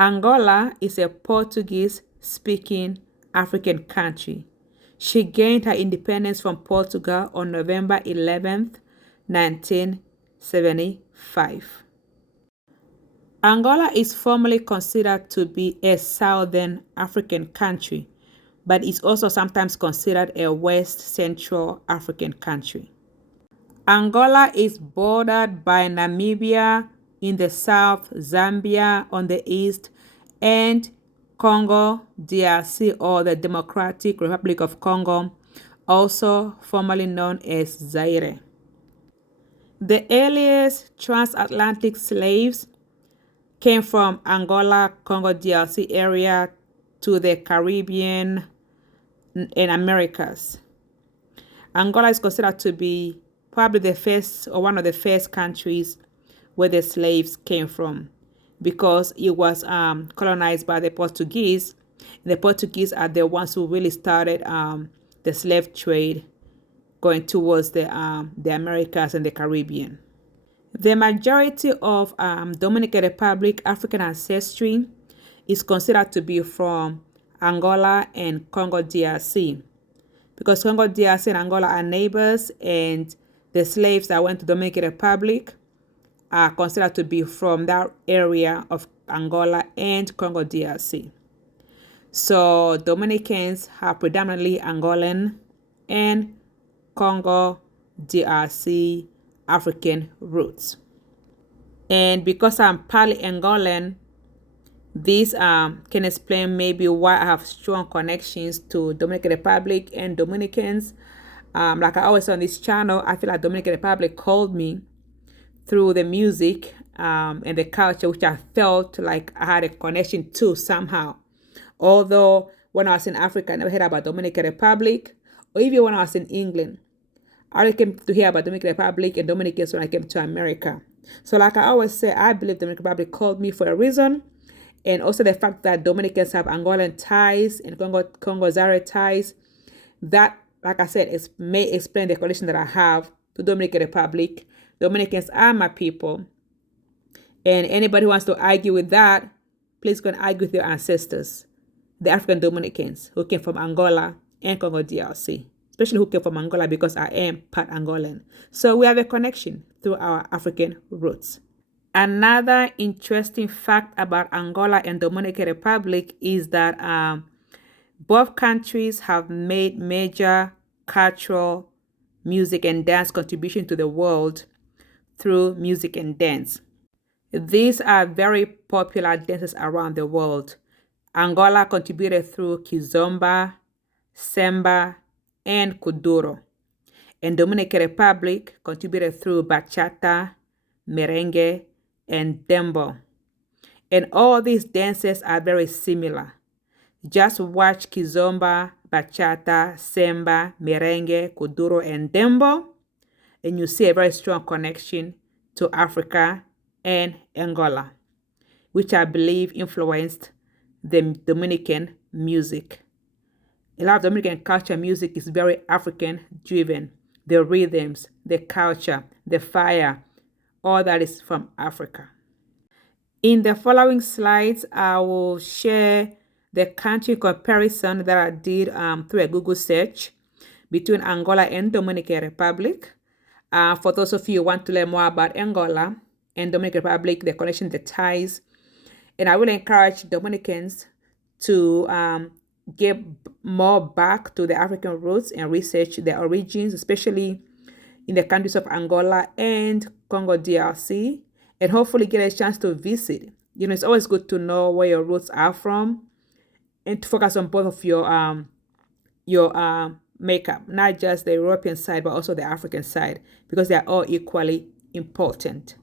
Angola is a Portuguese-speaking African country. She gained her independence from Portugal on November 11th, 1975. Angola is formally considered to be a Southern African country, but is also sometimes considered a West Central African country. Angola is bordered by Namibia in the south, Zambia on the east, and Congo DRC, or the Democratic Republic of Congo, also formerly known as Zaire. The earliest transatlantic slaves came from Angola, Congo DRC area to the Caribbean and Americas. Angola is considered to be probably the first or one of the first countries where the slaves came from, because it was colonized by the Portuguese. The Portuguese are the ones who really started the slave trade going towards the Americas and the Caribbean. The majority of Dominican Republic African ancestry is considered to be from Angola and Congo DRC, because Congo DRC and Angola are neighbors, and the slaves that went to Dominican Republic are considered to be from that area of Angola and Congo DRC. So Dominicans have predominantly Angolan and Congo DRC African roots. And because I'm partly Angolan, this can explain maybe why I have strong connections to Dominican Republic and Dominicans. Like I always say on this channel, I feel like Dominican Republic called me through the music and the culture, which I felt like I had a connection to somehow. Although when I was in Africa, I never heard about Dominican Republic, or even when I was in England, I only came to hear about Dominican Republic and Dominicans when I came to America. So like I always say, I believe Dominican Republic called me for a reason. And also the fact that Dominicans have Angolan ties and Congo Zaire ties, that, like I said, may explain the connection that I have to Dominican Republic. Dominicans are my people. And anybody who wants to argue with that, please go and argue with your ancestors, the African Dominicans who came from Angola and Congo DRC, especially who came from Angola, because I am part Angolan. So we have a connection through our African roots. Another interesting fact about Angola and Dominican Republic is that both countries have made major cultural music and dance contribution to the world through music and dance. These are very popular dances around the world. Angola contributed through kizomba, samba, and kuduro. And Dominican Republic contributed through bachata, merengue, and dembo. And all these dances are very similar. Just watch kizomba, bachata, samba, merengue, kuduro, and dembo, and you see a very strong connection to Africa and Angola, which I believe influenced the Dominican music. A lot of Dominican culture music is very African driven. The rhythms, the culture, the fire, all that is from Africa. In the following slides, I will share the country comparison that I did through a Google search between Angola and Dominican Republic. For those of you who want to learn more about Angola and Dominican Republic, the connection, the ties, and I will encourage Dominicans to get more back to the African roots and research their origins, especially in the countries of Angola and Congo DRC, and hopefully get a chance to visit. You know, it's always good to know where your roots are from and to focus on both of your makeup, not just the European side, but also the African side, because they are all equally important.